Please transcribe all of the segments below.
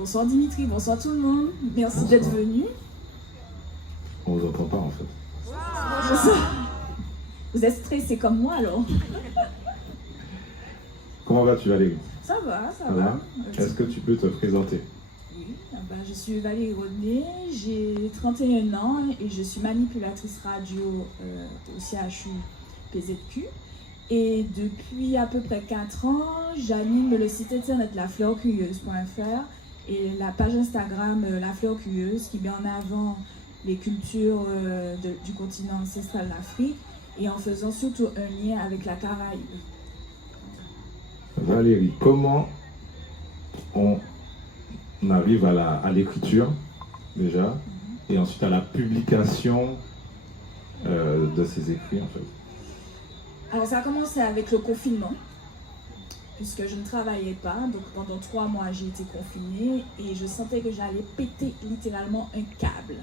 Bonsoir Dimitri, bonsoir tout le monde. Merci d'être venu. On vous entend pas en fait. Vous êtes stressé comme moi alors? Comment vas-tu Valérie? Ça va, ça va. Est-ce que tu peux te présenter? Oui, je suis Valérie Rodney, j'ai 31 ans et je suis manipulatrice radio au CHU PZQ. Et depuis à peu près 4 ans, j'anime le site internet lafleurcurieuse.fr et la page Instagram La Fleur Curieuse qui met en avant les cultures du continent ancestral d'Afrique et en faisant surtout un lien avec la Caraïbe. Valérie, comment on arrive à l'écriture déjà et ensuite à la publication de ces écrits en fait? Alors ça a commencé avec le confinement, puisque je ne travaillais pas, donc pendant 3 mois j'ai été confinée et je sentais que j'allais péter littéralement un câble.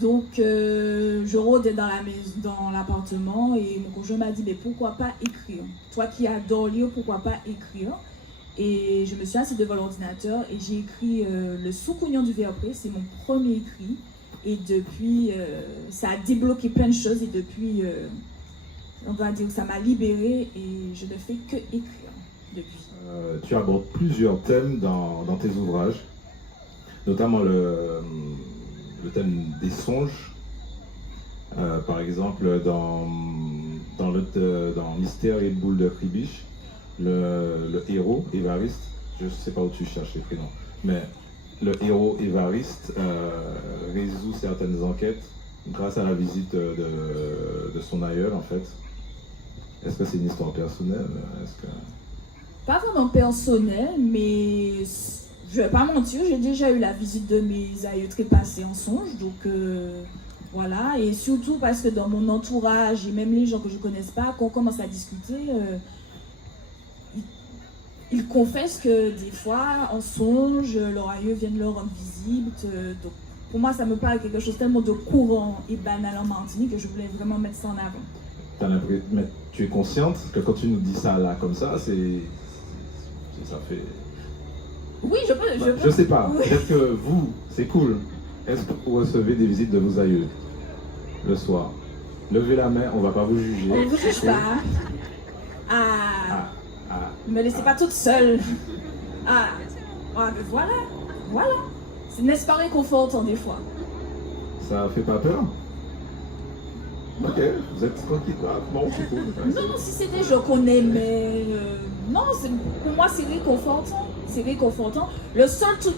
Donc je rôdais dans l'appartement et mon conjoint m'a dit mais pourquoi pas écrire? Toi qui adores lire, pourquoi pas écrire? Et je me suis assise devant l'ordinateur et j'ai écrit Le Soukounian du Verpré, c'est mon premier écrit. Et depuis, ça a débloqué plein de choses et depuis... on va dire que ça m'a libérée et je ne fais que écrire depuis. Tu abordes plusieurs thèmes dans tes ouvrages, notamment le thème des songes. Par exemple, dans Mystère et Boule de Kribiche, le héros Évariste, je ne sais pas où tu cherches les prénoms, mais le héros Évariste résout certaines enquêtes grâce à la visite de son aïeul en fait. Est-ce que c'est une histoire personnelle? Pas vraiment personnelle, mais je vais pas mentir, j'ai déjà eu la visite de mes aïeux trépassés en songe, donc voilà. Et surtout parce que dans mon entourage, et même les gens que je ne connaisse pas, quand on commence à discuter, ils confessent que des fois, en songe, leurs aïeux viennent leur rendre visite. Donc pour moi, ça me paraît quelque chose tellement de courant et banal en Martinique que je voulais vraiment mettre ça en avant. Mais tu es consciente que quand tu nous dis ça là comme ça, ça fait... Oui, je peux. Je sais pas, oui. Peut-être que vous, c'est cool. Est-ce que vous recevez des visites de vos aïeux le soir? Levez la main, on va pas vous juger. On ne vous juge pas. Ne me laissez pas toute seule. Mais voilà. N'est-ce pas réconfortant des fois? Ça fait pas peur? Ok, vous êtes tranquille quoi. Bon, c'est cool. Non, si c'est des gens qu'on aimait, non, pour moi c'est réconfortant. C'est réconfortant. Le seul truc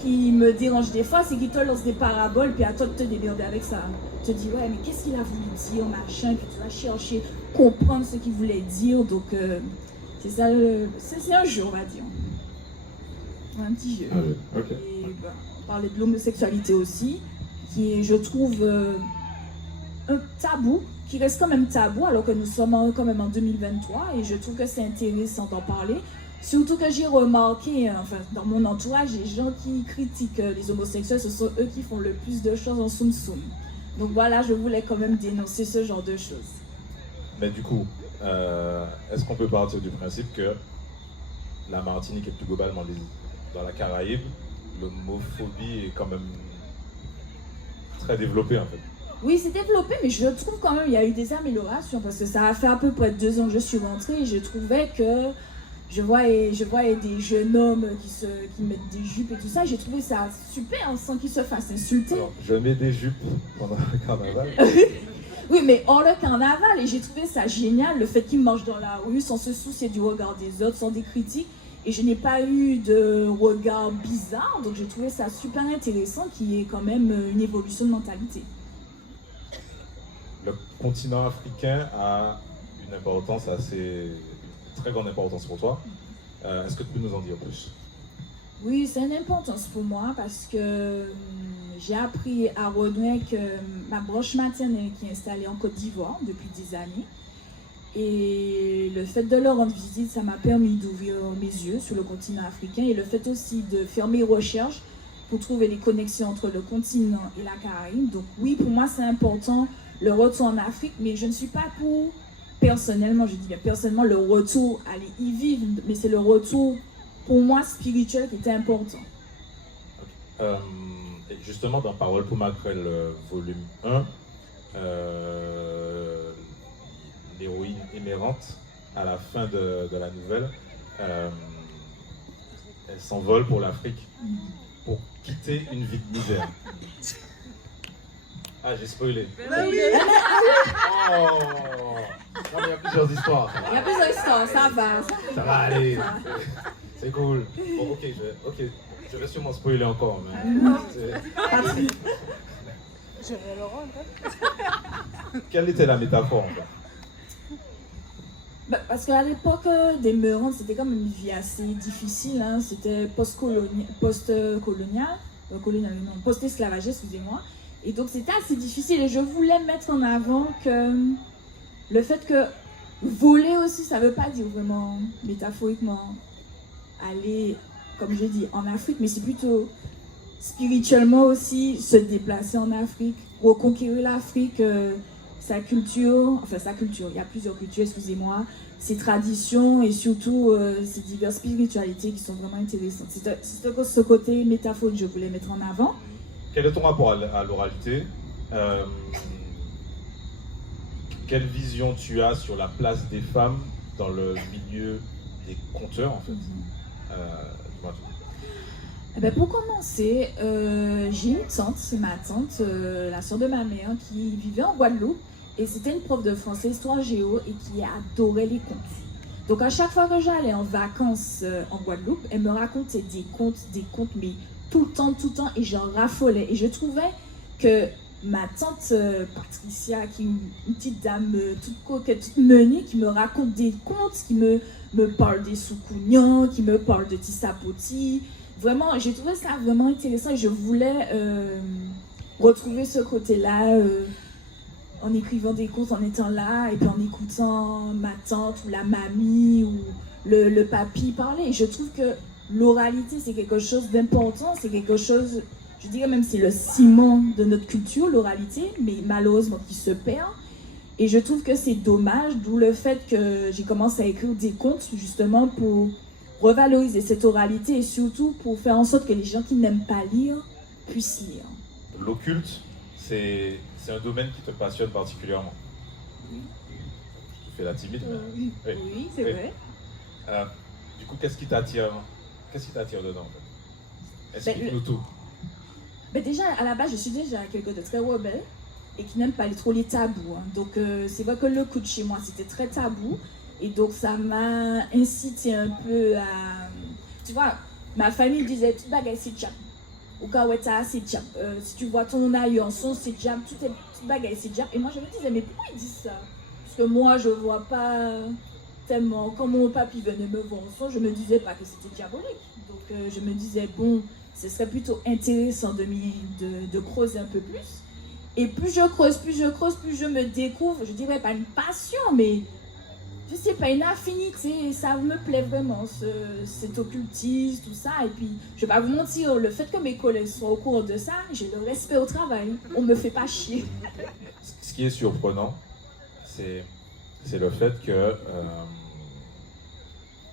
qui me dérange des fois, c'est qu'ils te lancent des paraboles, puis à toi de te démerder avec ça. Tu te dis, ouais, mais qu'est-ce qu'il a voulu dire, machin, puis tu vas chercher, comprendre ce qu'il voulait dire. Donc, c'est ça, c'est un jeu, on va dire. Un petit jeu. Ok. Et, on parlait de l'homosexualité aussi, qui est, je trouve, un tabou, qui reste quand même tabou, alors que nous sommes quand même en 2023, et je trouve que c'est intéressant d'en parler. Surtout que j'ai remarqué, enfin, dans mon entourage, les gens qui critiquent les homosexuels, ce sont eux qui font le plus de choses en soum-soum. Donc voilà, je voulais quand même dénoncer ce genre de choses. Mais du coup, est-ce qu'on peut partir du principe que la Martinique et plus globalement dans la Caraïbe, l'homophobie est quand même très développée en fait? Oui, c'est développé, mais je trouve quand même qu'il y a eu des améliorations, parce que ça a fait à peu près 2 ans que je suis rentrée et je trouvais que je voyais des jeunes hommes qui mettent des jupes et tout ça. J'ai trouvé ça super, sans qu'ils se fassent insulter. Alors, je mets des jupes pendant le carnaval. Oui, mais hors le carnaval, et j'ai trouvé ça génial, le fait qu'ils marchent dans la rue sans se soucier du regard des autres, sans des critiques. Et je n'ai pas eu de regard bizarre, donc j'ai trouvé ça super intéressant, qu'il y ait quand même une évolution de mentalité. Le continent africain a une importance très grande importance pour toi. Est-ce que tu peux nous en dire plus? Oui, c'est une importance pour moi parce que j'ai appris à Rodney que ma branche maternelle qui est installée en Côte d'Ivoire depuis 10 années. Et le fait de leur rendre visite, ça m'a permis d'ouvrir mes yeux sur le continent africain et le fait aussi de faire mes recherches pour trouver les connexions entre le continent et la Caraïbe. Donc oui, pour moi c'est important le retour en Afrique, mais je ne suis pas pour, personnellement, je dis bien personnellement, le retour, aller y vivre, mais c'est le retour pour moi spirituel qui était important. Et justement, dans Parole pour Maquerelle, volume 1, l'héroïne émérante, à la fin de la nouvelle, elle s'envole pour l'Afrique, pour quitter une vie de misère. Ah, j'ai spoilé. Oui. Oh non, mais il y a plusieurs histoires. Il y a plusieurs histoires, ça va. Ça va aller. C'est cool. Bon, ok, je vais sûrement spoiler encore. Mais quelle était la métaphore en fait? Parce qu'à l'époque des Meurantes, c'était comme une vie assez difficile. Hein. C'était post-esclavagiste, excusez-moi. Et donc c'était assez difficile. Et je voulais mettre en avant que le fait que voler aussi, ça ne veut pas dire vraiment métaphoriquement aller, comme je dis, en Afrique, mais c'est plutôt spirituellement aussi se déplacer en Afrique, reconquérir l'Afrique, sa culture, il y a plusieurs cultures, excusez-moi, ses traditions et surtout ses diverses spiritualités qui sont vraiment intéressantes. C'est ce côté métaphorique que je voulais mettre en avant. Quel est ton rapport à l'oralité? Quelle vision tu as sur la place des femmes dans le milieu des conteurs en fait? Dis-moi tout. Eh ben pour commencer, j'ai une tante, c'est ma tante, la soeur de ma mère, qui vivait en Guadeloupe et c'était une prof de français, histoire géo et qui adorait les contes. Donc à chaque fois que j'allais en vacances en Guadeloupe, elle me racontait des contes, mais tout le temps et j'en raffolais. Et je trouvais que ma tante Patricia, qui est une petite dame toute coquette, toute menée, qui me raconte des contes, qui me parle des Soukounians, qui me parle de Tissapoti. Vraiment, j'ai trouvé ça vraiment intéressant et je voulais retrouver ce côté-là en écrivant des contes, en étant là et puis en écoutant ma tante ou la mamie ou le papy parler. Et je trouve que l'oralité, c'est quelque chose d'important, c'est quelque chose, je dirais même c'est le ciment de notre culture, l'oralité, mais malheureusement qui se perd. Et je trouve que c'est dommage, d'où le fait que j'ai commencé à écrire des contes justement pour revaloriser cette oralité et surtout pour faire en sorte que les gens qui n'aiment pas lire puissent lire. L'occulte, c'est un domaine qui te passionne particulièrement. Oui. Tu fais la timide. Oui, c'est vrai. Du coup, qu'est-ce qui t'attire dedans en fait? Explique-nous tout. Déjà, à la base, je suis déjà quelqu'un de très rebelle et qui n'aime pas trop les tabous. Hein. Donc, c'est vrai que le coup de chez moi, c'était très tabou. Et donc, ça m'a incité un peu à... Tu vois, ma famille disait, toute bagaille, c'est diable. Au cas où c'est diable. Si tu vois ton aïe en son, c'est diable. Toute bagaille, c'est diable. Et moi, je me disais, mais pourquoi ils disent ça? Parce que moi, je vois pas tellement... Quand mon papy venait me voir en son, je me disais pas que c'était diabolique. Donc, je me disais, bon, ce serait plutôt intéressant de creuser un peu plus. Et plus je creuse, plus je me découvre, je dirais pas une passion, mais je sais pas, une affinité, ça me plaît vraiment, cet occultisme, tout ça. Et puis, je vais pas vous mentir, le fait que mes collègues soient au courant de ça, j'ai le respect au travail, on me fait pas chier. Ce qui est surprenant, c'est le fait que,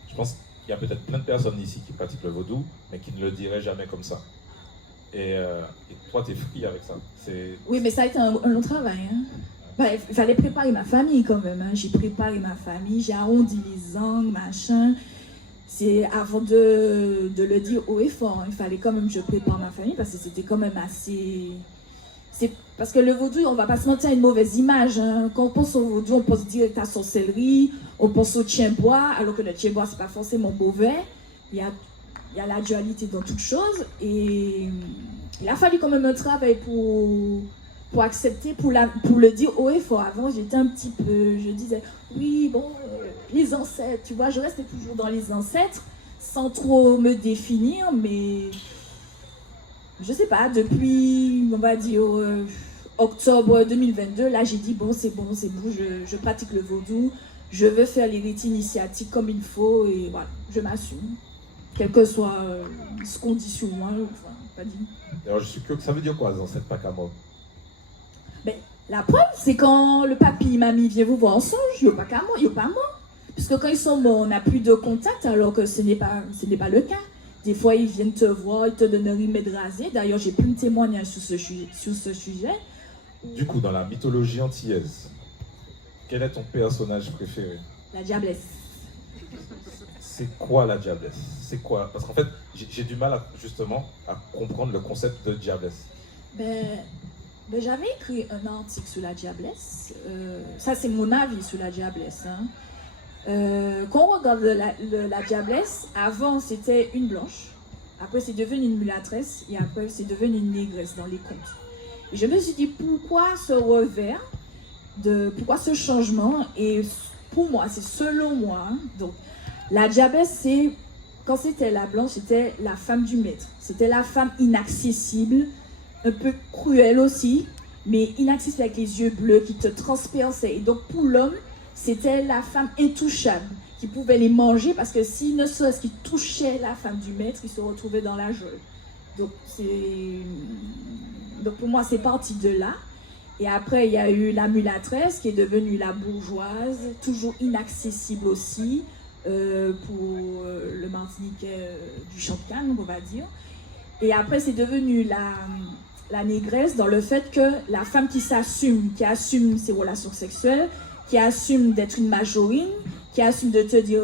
je pense qu'il y a peut-être plein de personnes ici qui pratiquent le vaudou, mais qui ne le diraient jamais comme ça. Et toi, t'es free avec ça. Oui, mais ça a été un long travail. Hein. Il fallait préparer ma famille quand même. Hein. J'ai préparé ma famille, j'ai arrondi les angles, machin. C'est avant de le dire haut et fort. Hein. Il fallait quand même que je prépare ma famille parce que c'était quand même assez... Parce que le vaudou, on va pas se mentir, a une mauvaise image. Hein. Quand on pense au vaudou, on pense direct à sorcellerie, on pense au tien-bois, alors que le tien-bois, c'est pas forcément mauvais. Il y a la dualité dans toute chose et il a fallu quand même un travail pour accepter, pour le dire haut et fort. Avant, j'étais un petit peu, je disais, oui, bon, les ancêtres, tu vois, je restais toujours dans les ancêtres, sans trop me définir, mais je sais pas, depuis, on va dire, octobre 2022, là, j'ai dit, bon, je pratique le vaudou, je veux faire les rites initiatiques comme il faut, et voilà, je m'assume. Quel que soit ce qu'on dit sur moi, enfin, pas dit. Alors, je suis curieux, ça veut dire quoi, les ancêtres Pakamo? La preuve, c'est quand le papy et mamie viennent vous voir en songe, il n'y a pas qu'à moi, il n'y a pas moi. Puisque quand ils sont morts, on n'a plus de contact, alors que ce n'est pas le cas. Des fois, ils viennent te voir, ils te donnent un remède rasé. D'ailleurs, j'ai plein de témoignages sur ce sujet. Du coup, dans la mythologie antillaise, quel est ton personnage préféré? La diablesse. C'est quoi la diablesse? C'est quoi? Parce qu'en fait, j'ai du mal justement à comprendre le concept de diablesse. J'avais écrit un article sur la diablesse. Ça, c'est mon avis sur la diablesse. Hein. Quand on regarde la diablesse, avant c'était une blanche, après c'est devenu une mulâtresse et après c'est devenu une négresse dans les contes. Et je me suis dit pourquoi ce revers, pourquoi ce changement? Et pour moi, c'est selon moi. Hein, donc la diablesse, c'est quand c'était la blanche, c'était la femme du maître, c'était la femme inaccessible, un peu cruelle aussi, mais inaccessible avec les yeux bleus qui te transperçaient. Et donc pour l'homme, c'était la femme intouchable, qui pouvait les manger parce que si ne serait-ce qu'il touchait la femme du maître, il se retrouvait dans la geôle. Donc pour moi, c'est parti de là. Et après, il y a eu la mulâtresse qui est devenue la bourgeoise, toujours inaccessible aussi pour le Martiniquais du Champ-de-Cannes, on va dire. Et après, c'est devenu la négresse dans le fait que la femme qui assume ses relations sexuelles, qui assume d'être une majorine, qui assume de te dire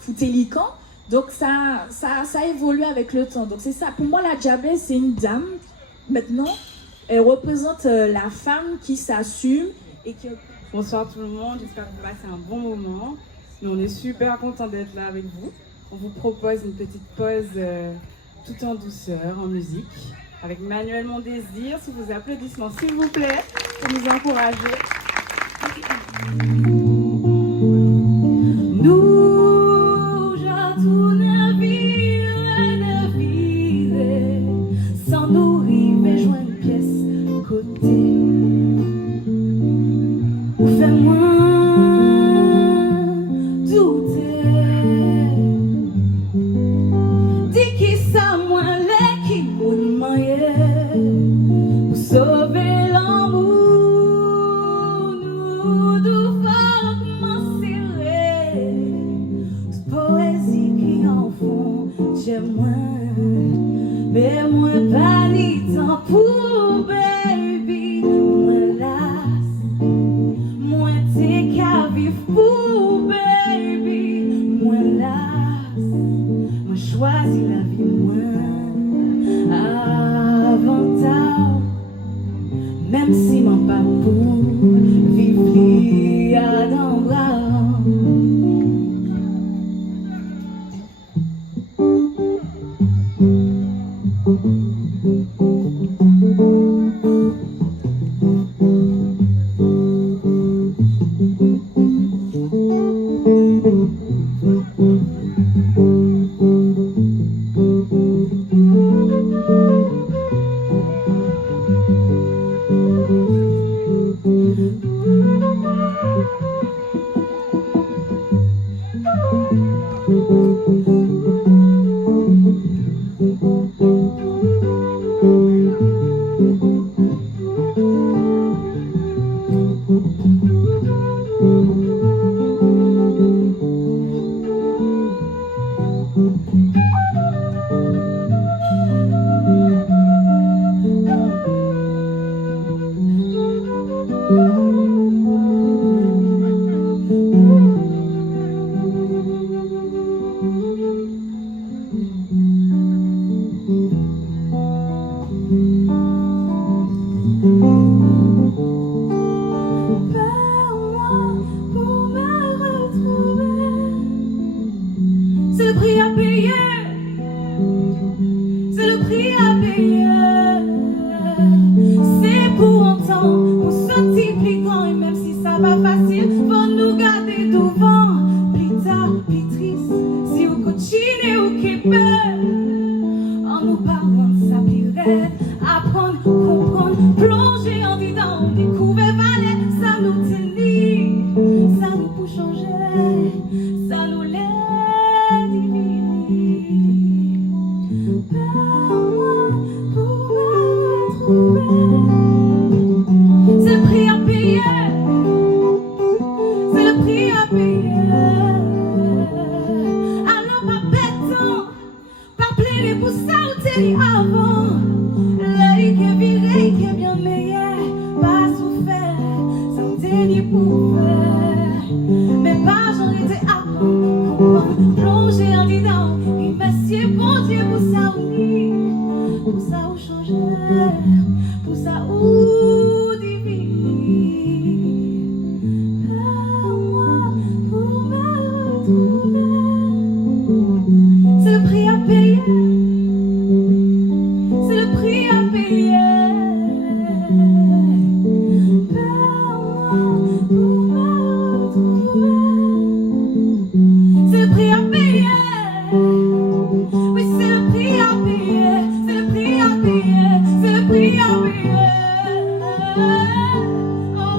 foutez les camps. Donc ça évolue avec le temps. Donc c'est ça. Pour moi, la diablesse, c'est une dame. Maintenant, elle représente la femme qui s'assume et qui... Bonsoir tout le monde, j'espère que vous passez un bon moment. Nous, on est super contents d'être là avec vous. On vous propose une petite pause tout en douceur, en musique, avec Manuel Mon Désir, sous vos applaudissements, s'il vous plaît, pour nous encourager. Nous, j'atourne vivre, sans nourrir, mais joindre une pièce côté. Fais-moi douter. Dis qui ça, moi, les qui m'ont maillé. Pour sauver l'amour, nous devons commencer. Toute poésie qui en fond, j'aime moins. Mais moi, pas ni temps pour baby. Moi, là. T'es qu'à vivre pour baby, moi là, moi choisis la vie moi avant tard, même si mon pas pour vivre à dans bras. C'est le prix à payer. Alors ma bête mais pour ça on t'est dit avant. L'œil qui est viré, qui est bien meilleur, pas souffert, ça on t'est dit pour faire. Mais pas j'en étais avant, comment plonger en dedans. Et merci bon Dieu pour ça on dit, pour ça on changeait, pour ça on divine. Moi pour me retrouver. C'est le prix à payer. C'est le prix à payer. Perds-moi pour me retrouver. C'est le prix à payer. Oui, c'est le prix à payer. C'est le prix à payer. C'est le prix à payer. Oh,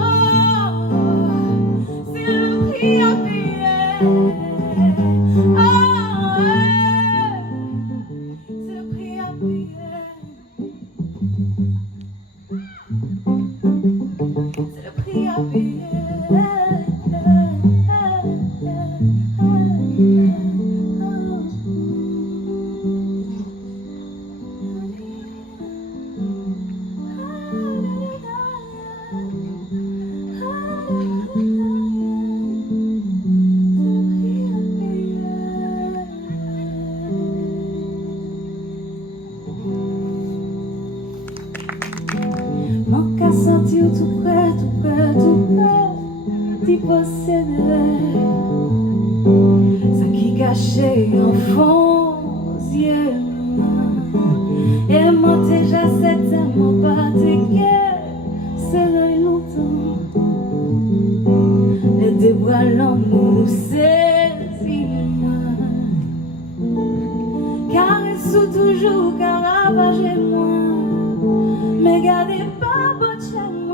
c'est le prix à payer. C'est le prix à payer. C'est le prix à payer. Manque à sentir tout près, tout près, tout près d'y posséder. Ça qui cachait en fond aux yeux. Et moi déjà c'est tellement pas que c'est l'œil longtemps. Les dévoilants nous saisit. Caresse toujours, caravage moi. Mais gardez pas votre chez moi.